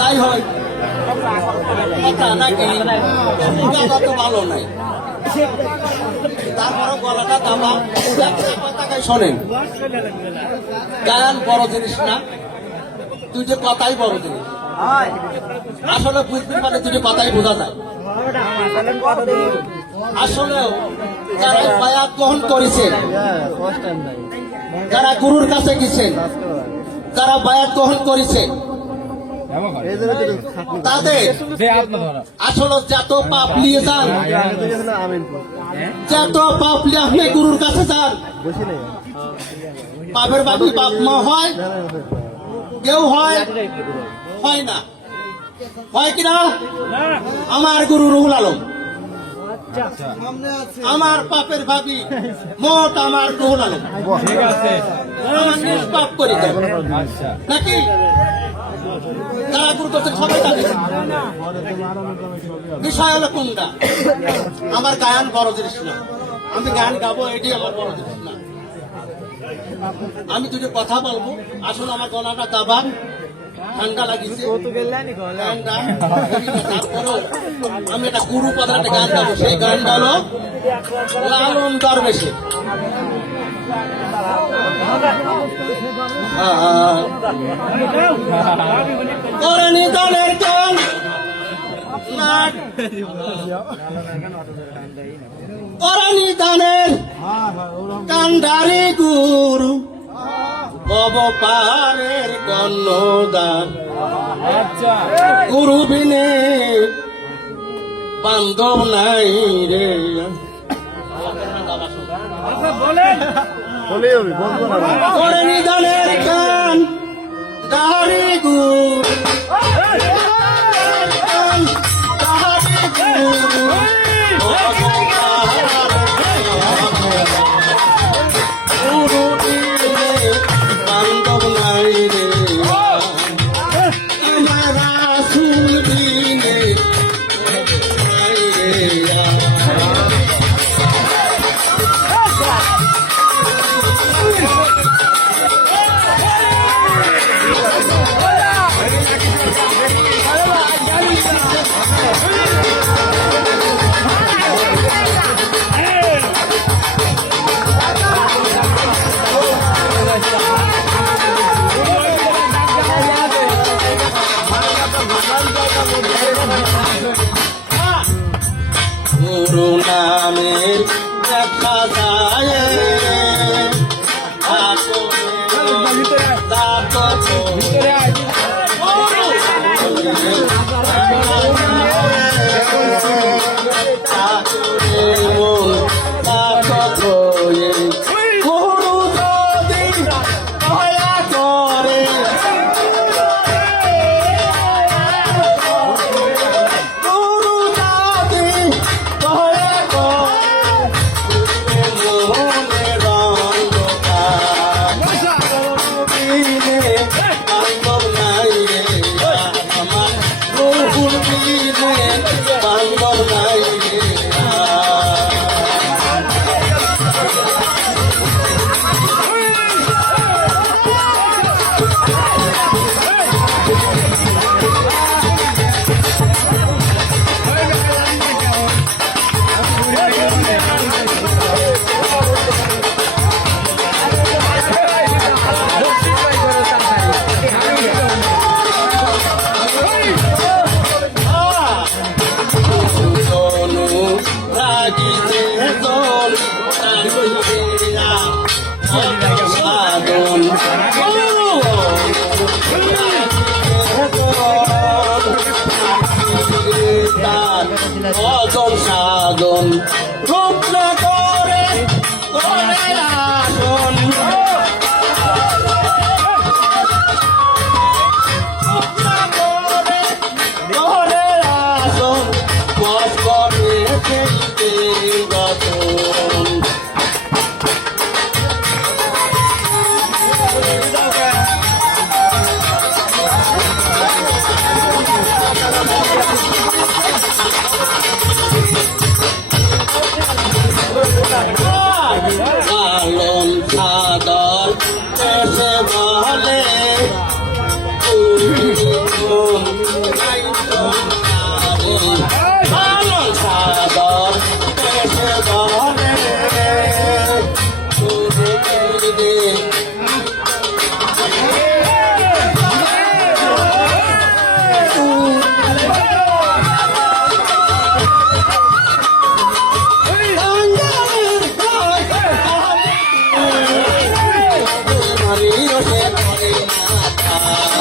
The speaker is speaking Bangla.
তাই হয় কথা নাকি তো ভালো নাই, তারপরে গলাটা দাবা কথাটাই শোনেন। গায়ান বড় জিনিস না, তুই যে কথাই বড় জিনিস। আসলে বুঝতে পারে তুই যে কথাই বোঝা যায়। আসলেও যারা বায়াত গ্রহণ করেছেন, যারা গুরুর কাছে গেছেন, যারা বায়াত গ্রহণ করেছেন, তাদের আসলে যত পাপ নিয়ে যান, যত পাপ নিয়ে আপনি গুরুর কাছে যান, পাপের বাকি পাপ মা হয়, কেউ হয় হয় না, হয় কিনা? আমার গুরু রুহুল আলম, আমার পাপের ভাবি মোট আমার রুহুল আলম, আমার নিষ্পাপ করে দেয় নাকি? তারা গুরু করছে সবাই তাদের বিষয় হলো কোনটা? আমার গায়ন বড় জিনিস না, আমি গান গাবো এটি আমার বড় জিনিস না। আমি দুটো কথা বলবো, আসলে আমার গলাটা দাবা ঠান্ডা লাগিয়েছে, তারপরেও আমি একটা গুরু পদের একটা গান গাবো। সেই গানটা হলো লালন দরবেশে। নিধনের গান নিধনের কান্ডারি গুরু অবপারের কর্ণদান, গুরু বিনে বান্ধব নাই রে। করে নিধনের গান দারি গুরু গুরু নামের দেখা যায় সাধন না